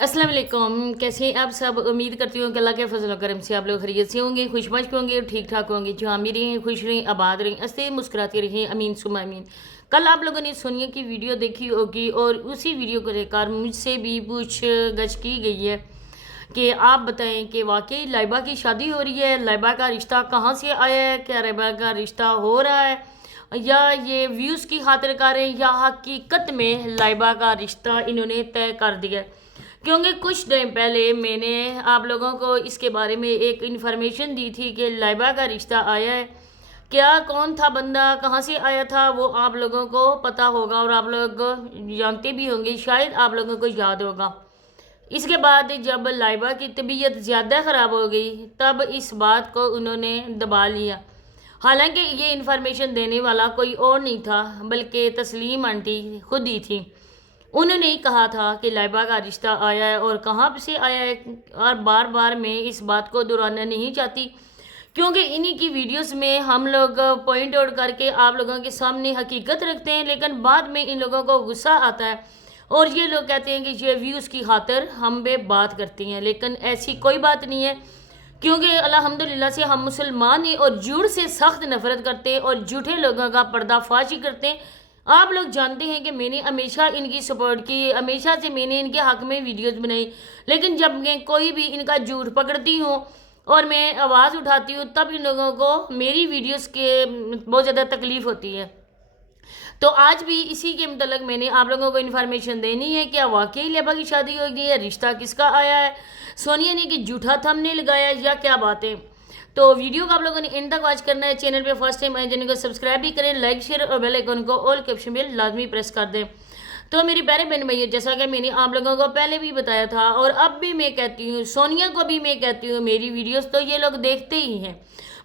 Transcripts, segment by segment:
अस्सलाम वालेकुम। कैसे हैं आप सब? उम्मीद करती हूँ कि अल्लाह के फजल करम से आप लोग खैरियत से होंगे, खुशमश होंगे और ठीक ठाक होंगे। जहाँ भी रहें खुश रहें, आबाद रहें, हंसते मुस्कुराते रहें, अमीन सुमा अमीन। कल आप लोगों ने सोनिया की वीडियो देखी होगी और उसी वीडियो को लेकर मुझसे भी पूछ गछ की गई है कि आप बताएं कि वाकई लाइबा की शादी हो रही है, लाइबा का रिश्ता कहाँ से आया है, क्या लाइबा का रिश्ता हो रहा है या ये व्यूज़ की खातिर कर रहे हैं या हकीकत में लाइबा का रिश्ता इन्होंने तय कर दिया है। क्योंकि कुछ टाइम पहले मैंने आप लोगों को इसके बारे में एक इन्फॉर्मेशन दी थी कि लाइबा का रिश्ता आया है। क्या कौन था बंदा, कहाँ से आया था, वो आप लोगों को पता होगा और आप लोग जानते भी होंगे, शायद आप लोगों को याद होगा। इसके बाद जब लाइबा की तबीयत ज़्यादा ख़राब हो गई तब इस बात को उन्होंने दबा लिया। हालांकि ये इन्फॉर्मेशन देने वाला कोई और नहीं था बल्कि तस्लीम आंटी खुद ही थी। उन्होंने ही कहा था कि लाइबा का रिश्ता आया है और कहाँ से आया है, और बार बार मैं इस बात को दोहराना नहीं चाहती क्योंकि इन्हीं की वीडियोस में हम लोग पॉइंट आउट करके आप लोगों के सामने हकीकत रखते हैं, लेकिन बाद में इन लोगों को गुस्सा आता है और ये लोग कहते हैं कि ये व्यूज़ की खातिर हम पे बात करती हैं। लेकिन ऐसी कोई बात नहीं है क्योंकि अल्हम्दुलिल्लाह से हम मुसलमान हैं और झूठ से सख्त नफरत करते हैं और झूठे लोगों का पर्दाफाश ही करते हैं। आप लोग जानते हैं कि मैंने हमेशा इनकी सपोर्ट की, हमेशा से मैंने इनके हक़ में वीडियोस बनाई, लेकिन जब मैं कोई भी इनका झूठ पकड़ती हूँ और मैं आवाज़ उठाती हूँ तब इन लोगों को मेरी वीडियोस के बहुत ज़्यादा तकलीफ़ होती है। तो आज भी इसी के मतलब मैंने आप लोगों को इन्फॉर्मेशन देनी है, क्या वाकई लाइबा की शादी हो गई है, रिश्ता किसका आया है, सोनिया ने कि झूठा थंबनेल लगाया या क्या बात है। तो वीडियो को आप लोगों ने एंड तक वॉच करना है। चैनल पे फर्स्ट टाइम आए जिन्हें को सब्सक्राइब भी करें, लाइक शेयर और बेल आइकन को ऑल के ऑप्शन में लाजमी प्रेस कर दें। तो मेरी प्यारे बहन भैया, जैसा कि मैंने आप लोगों को पहले भी बताया था और अब भी मैं कहती हूँ, सोनिया को भी मैं कहती हूँ, मेरी वीडियोस तो ये लोग देखते ही हैं।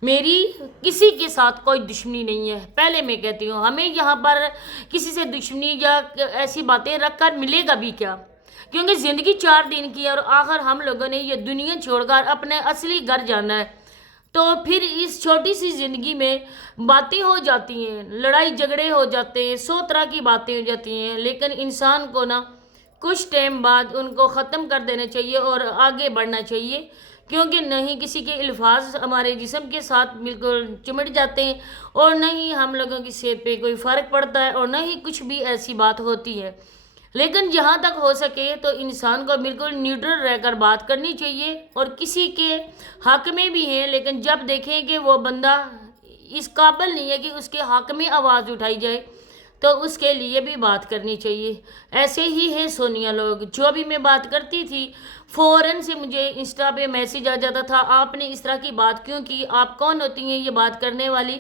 मेरी किसी के साथ कोई दुश्मनी नहीं है, पहले मैं कहती हूँ। हमें यहाँ पर किसी से दुश्मनी या ऐसी बातें रख कर मिलेगा भी क्या, क्योंकि ज़िंदगी 4 दिन की है और आखिर हम लोगों ने ये दुनिया छोड़कर अपने असली घर जाना है। तो फिर इस छोटी सी ज़िंदगी में बातें हो जाती हैं, लड़ाई झगड़े हो जाते हैं, 100 तरह की बातें हो जाती हैं, लेकिन इंसान को ना कुछ टाइम बाद उनको ख़त्म कर देना चाहिए और आगे बढ़ना चाहिए। क्योंकि नहीं किसी के अल्फाज हमारे जिस्म के साथ बिल्कुल चिमट जाते हैं और न ही हम लोगों की सेहत पे कोई फ़र्क पड़ता है और न ही कुछ भी ऐसी बात होती है। लेकिन जहाँ तक हो सके तो इंसान को बिल्कुल न्यूट्रल रहकर बात करनी चाहिए और किसी के हक में भी हैं, लेकिन जब देखें कि वो बंदा इस काबिल नहीं है कि उसके हक में आवाज़ उठाई जाए तो उसके लिए भी बात करनी चाहिए। ऐसे ही है सोनिया लोग, जो भी मैं बात करती थी फ़ौरन से मुझे इंस्टा पे मैसेज आ जाता था, आपने इस तरह की बात क्यों की, आप कौन होती हैं ये बात करने वाली।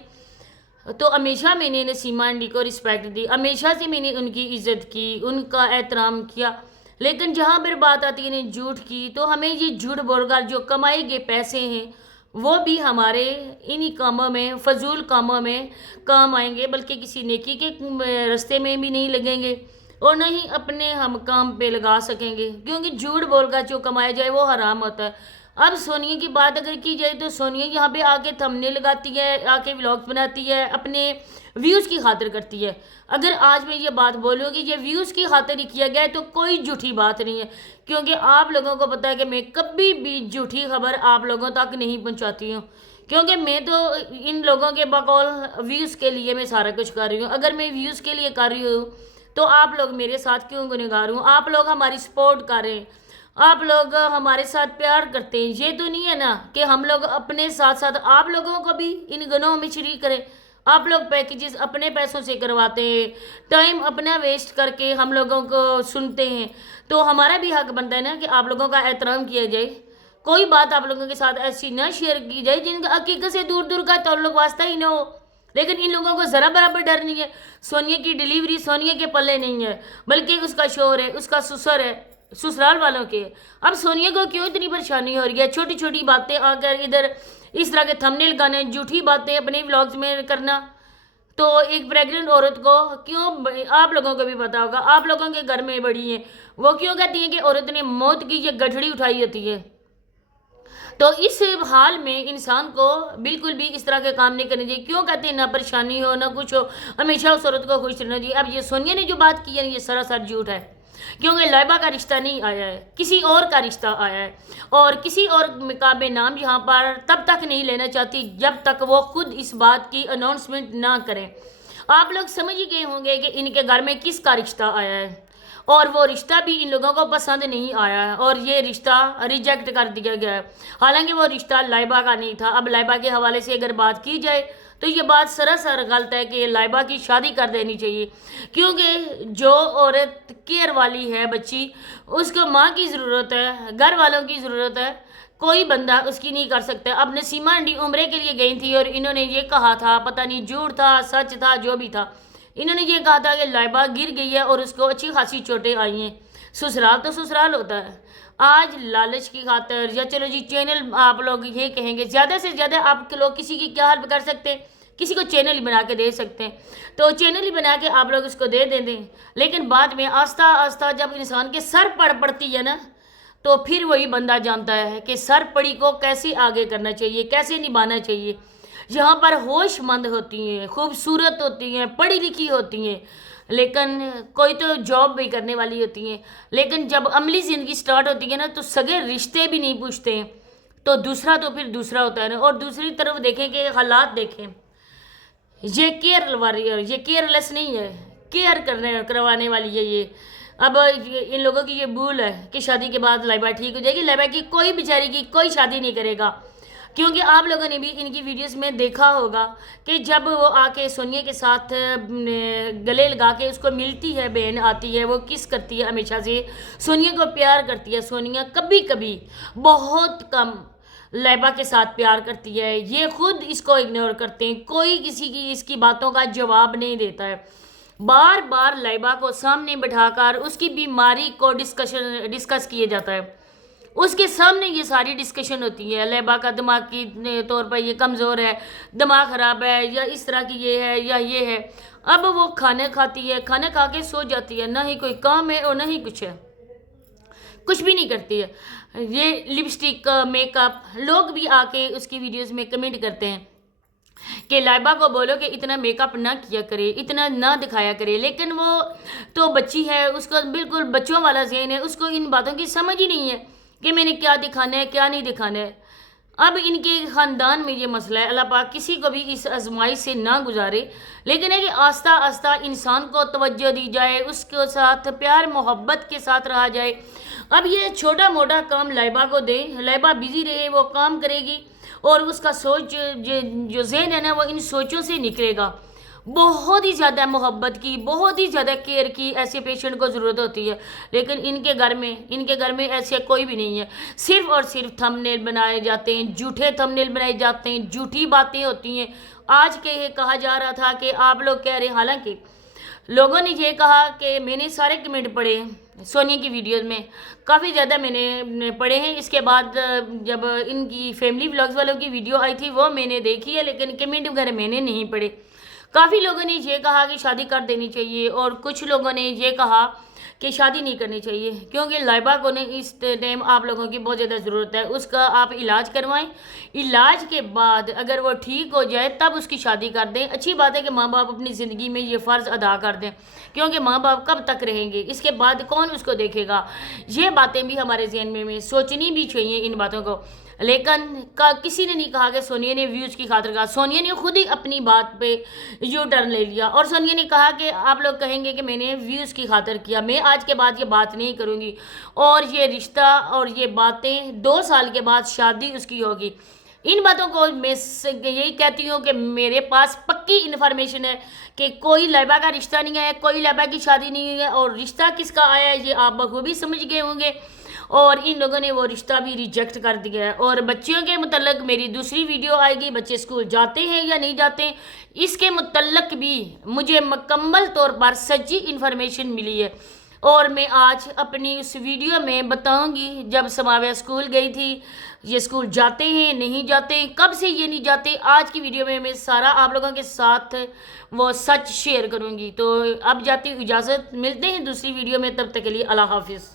तो हमेशा मैंने नसीमा आंटी को रिस्पेक्ट दी, हमेशा से मैंने उनकी इज़्ज़त की, उनका एहतराम किया। लेकिन जहाँ पर बात आती है झूठ की, तो हमें ये झूठ बोलकर जो कमाए गए पैसे हैं वो भी हमारे इन्हीं कामों में, फजूल कामों में काम आएंगे, बल्कि किसी नेकी के रास्ते में भी नहीं लगेंगे और न ही अपने हम काम पे लगा सकेंगे, क्योंकि झूठ बोलकर जो कमाया जाए वो हराम होता है। अब सोनिया की बात अगर की जाए तो सोनिया यहाँ पे आके थंबनेल लगाती है, आके व्लॉग्स बनाती है, अपने व्यूज़ की खातिर करती है। अगर आज मैं ये बात बोलूँगी ये व्यूज़ की खातिर ही किया गया है तो कोई झूठी बात नहीं है, क्योंकि आप लोगों को पता है कि मैं कभी भी झूठी खबर आप लोगों तक नहीं पहुँचाती हूँ, क्योंकि मैं तो इन लोगों के बकौल व्यूज़ के लिए मैं सारा कुछ कर रही हूँ। अगर मैं व्यूज़ के लिए कर रही हूँ तो आप लोग मेरे साथ क्यों गुनहगार हूँ, आप लोग हमारी सपोर्ट करें, आप लोग हमारे साथ प्यार करते हैं। ये तो नहीं है ना कि हम लोग अपने साथ साथ आप लोगों को भी इन गुनाहों में शरीक करें। आप लोग पैकेजेस अपने पैसों से करवाते हैं, टाइम अपना वेस्ट करके हम लोगों को सुनते हैं, तो हमारा भी हक बनता है ना कि आप लोगों का एहतराम किया जाए। कोई बात आप लोगों के साथ ऐसी ना शेयर की जाए जिनका हकीकत से दूर दूर का ताल्लुक वास्ता ही ना हो। लेकिन इन लोगों को ज़रा बराबर डर नहीं है। सोनिया की डिलीवरी सोनिया के पल्ले नहीं है, बल्कि उसका शोहर है, उसका ससुर है, ससुराल वालों के। अब सोनिया को क्यों इतनी परेशानी हो रही है, छोटी छोटी बातें आकर इधर इस तरह के थंबनेल गाने, झूठी बातें अपने व्लॉग्स में करना। तो एक प्रेग्नेंट औरत को क्यों, आप लोगों को भी पता होगा, आप लोगों के घर में बड़ी हैं, वो क्यों कहती हैं कि औरत ने मौत की ये गठड़ी उठाई होती है। तो इस हाल में इंसान को बिल्कुल भी इस तरह के काम नहीं करने चाहिए। क्यों कहते हैं ना परेशानी हो ना कुछ हो, हमेशा उस औरत को खुश रहना चाहिए। अब ये सोनिया ने जो बात की है ये सरासर झूठ है। کیونکہ لائبہ کا رشتہ نہیں آیا ہے، کسی اور کا رشتہ آیا ہے، اور کسی اور کا میں نام یہاں پر تب تک نہیں لینا چاہتی جب تک وہ خود اس بات کی اناؤنسمنٹ نہ کریں۔ آپ لوگ سمجھ گئے ہوں گے کہ ان کے گھر میں کس کا رشتہ آیا ہے، اور وہ رشتہ بھی ان لوگوں کو پسند نہیں آیا ہے، اور یہ رشتہ ریجیکٹ کر دیا گیا ہے۔ حالانکہ وہ رشتہ لائبہ کا نہیں تھا۔ اب لائبہ کے حوالے سے اگر بات کی جائے تو یہ بات سراسر غلط ہے کہ لائبہ کی شادی کر دینی چاہیے، کیونکہ جو عورت کیئر والی ہے بچی، اس کو ماں کی ضرورت ہے، گھر والوں کی ضرورت ہے، کوئی بندہ اس کی نہیں کر سکتا۔ اب نسیمہ انڈی عمرے کے لیے گئی تھی اور انہوں نے یہ کہا تھا، پتہ نہیں جھوٹ تھا سچ تھا جو بھی تھا، انہوں نے یہ کہا تھا کہ لائبہ گر گئی ہے اور اس کو اچھی خاصی چوٹیں آئی ہیں۔ سسرال تو سسرال ہوتا ہے۔ آج لالچ کی خاطر یا چلو جی چینل، آپ لوگ یہ کہیں گے زیادہ سے زیادہ آپ لوگ کسی کی کیا ہیلپ کر سکتے ہیں؟ کسی کو چینل ہی بنا کے دے سکتے ہیں، تو چینل ہی بنا کے آپ لوگ اس کو دے دیں۔ لیکن بعد میں آہستہ آہستہ جب انسان کے سر پڑتی ہے نا، تو پھر وہی بندہ جانتا ہے کہ سر پڑی کو کیسے آگے کرنا چاہیے، کیسے نبھانا چاہیے۔ یہاں پر ہوش مند ہوتی ہیں، خوبصورت ہوتی ہیں، پڑھی لکھی ہوتی ہیں، لیکن کوئی تو جاب بھی کرنے والی ہوتی ہیں، لیکن جب عملی زندگی سٹارٹ ہوتی ہے نا تو سگے رشتے بھی نہیں پوچھتے ہیں، تو دوسرا تو پھر دوسرا ہوتا ہے نا۔ اور دوسری طرف دیکھیں کہ حالات دیکھیں، یہ کیئر لیس نہیں ہے، کیئر کروانے والی ہے یہ۔ اب ان لوگوں کی یہ بھول ہے کہ شادی کے بعد لائبہ ٹھیک ہو جائے گی۔ لائبہ کی کوئی بیچاری کی کوئی شادی نہیں کرے گا، کیونکہ آپ لوگوں نے بھی ان کی ویڈیوز میں دیکھا ہوگا کہ جب وہ آ کے سونیا کے ساتھ گلے لگا کے اس کو ملتی ہے، بہن آتی ہے، وہ کس کرتی ہے ہمیشہ سے، سونیا کو پیار کرتی ہے۔ سونیا کبھی کبھی، بہت کم، لائبہ کے ساتھ پیار کرتی ہے، یہ خود اس کو اگنور کرتے ہیں، کوئی کسی کی اس کی باتوں کا جواب نہیں دیتا ہے۔ بار بار لائبہ کو سامنے بٹھا کر اس کی بیماری کو ڈسکس کیے جاتا ہے، اس کے سامنے یہ ساری ڈسکشن ہوتی ہے۔ لائبہ کا دماغ کی طور پر یہ کمزور ہے، دماغ خراب ہے، یا اس طرح کی یہ ہے یا یہ ہے۔ اب وہ کھانا کھاتی ہے، کھانا کھا کے سو جاتی ہے، نہ ہی کوئی کام ہے اور نہ ہی کچھ ہے، کچھ بھی نہیں کرتی ہے۔ یہ لپسٹک، میک اپ، لوگ بھی آ کے اس کی ویڈیوز میں کمنٹ کرتے ہیں کہ لائبہ کو بولو کہ اتنا میک اپ نہ کیا کرے، اتنا نہ دکھایا کرے، لیکن وہ تو بچی ہے، اس کو بالکل بچوں والا ذہن ہے، اس کو ان باتوں کی سمجھ ہی نہیں ہے کہ میں نے کیا دکھانا ہے کیا نہیں دکھانا ہے۔ اب ان کے خاندان میں یہ مسئلہ ہے، اللہ پاک کسی کو بھی اس آزمائش سے نہ گزارے، لیکن ہے کہ آہستہ آہستہ انسان کو توجہ دی جائے، اس کے ساتھ پیار محبت کے ساتھ رہا جائے۔ اب یہ چھوٹا موٹا کام لائبہ کو دیں، لائبہ بیزی رہے، وہ کام کرے گی، اور اس کا سوچ جو ذہن ہے نا وہ ان سوچوں سے نکلے گا۔ بہت ہی زیادہ محبت کی، بہت ہی زیادہ کیئر کی ایسے پیشنٹ کو ضرورت ہوتی ہے، لیکن ان کے گھر میں ایسے کوئی بھی نہیں ہے۔ صرف اور صرف تھم نیل بنائے جاتے ہیں، جھوٹے تھم نیل بنائے جاتے ہیں، جھوٹی باتیں ہوتی ہیں۔ آج کے یہ کہا جا رہا تھا کہ آپ لوگ کہہ رہے ہیں، حالانکہ لوگوں نے یہ کہا کہ میں نے سارے کمنٹ پڑھے ہیں سونیا کی ویڈیوز میں، کافی زیادہ میں نے پڑھے ہیں۔ اس کے بعد جب ان کی فیملی ولاگز والوں کی ویڈیو آئی تھی وہ میں نے دیکھی ہے، لیکن کمنٹ وغیرہ میں نے نہیں پڑھے۔ کافی لوگوں نے یہ کہا کہ شادی کر دینی چاہیے، اور کچھ لوگوں نے یہ کہا کہ شادی نہیں کرنی چاہیے، کیونکہ لائبہ کو نے اس ٹائم آپ لوگوں کی بہت زیادہ ضرورت ہے، اس کا آپ علاج کروائیں، علاج کے بعد اگر وہ ٹھیک ہو جائے تب اس کی شادی کر دیں۔ اچھی بات ہے کہ ماں باپ اپنی زندگی میں یہ فرض ادا کر دیں، کیونکہ ماں باپ کب تک رہیں گے، اس کے بعد کون اس کو دیکھے گا۔ یہ باتیں بھی ہمارے ذہن میں سوچنی بھی چاہیے ان باتوں کو، لیکن کسی نے نہیں کہا کہ سونیا نے ویوز کی خاطر کہا، سونیا نے خود ہی اپنی بات پہ یو ٹرن لے لیا، اور سونیا نے کہا کہ آپ لوگ کہیں گے کہ میں نے ویوز کی خاطر کیا، میں آج کے بعد یہ بات نہیں کروں گی، اور یہ رشتہ اور یہ باتیں 2 سال کے بعد شادی اس کی ہوگی۔ ان باتوں کو میں یہی کہتی ہوں کہ میرے پاس پکی انفارمیشن ہے کہ کوئی لائبہ کا رشتہ نہیں ہے، کوئی لائبہ کی شادی نہیں ہے، اور رشتہ کس کا آیا ہے یہ آپ بخوبی سمجھ گئے ہوں گے، اور ان لوگوں نے وہ رشتہ بھی ریجیکٹ کر دیا ہے۔ اور بچیوں کے متعلق میری دوسری ویڈیو آئے گی، بچے اسکول جاتے ہیں یا نہیں جاتے ہیں، اس کے متعلق بھی مجھے مکمل طور پر سچی انفارمیشن ملی ہے، اور میں آج اپنی اس ویڈیو میں بتاؤں گی جب سماویہ اسکول گئی تھی، یہ اسکول جاتے ہیں نہیں جاتے، کب سے یہ نہیں جاتے۔ آج کی ویڈیو میں سارا آپ لوگوں کے ساتھ وہ سچ شیئر کروں گی۔ تو اب جاتی اجازت، ملتے ہیں دوسری ویڈیو میں، تب تک کے لیے اللہ حافظ۔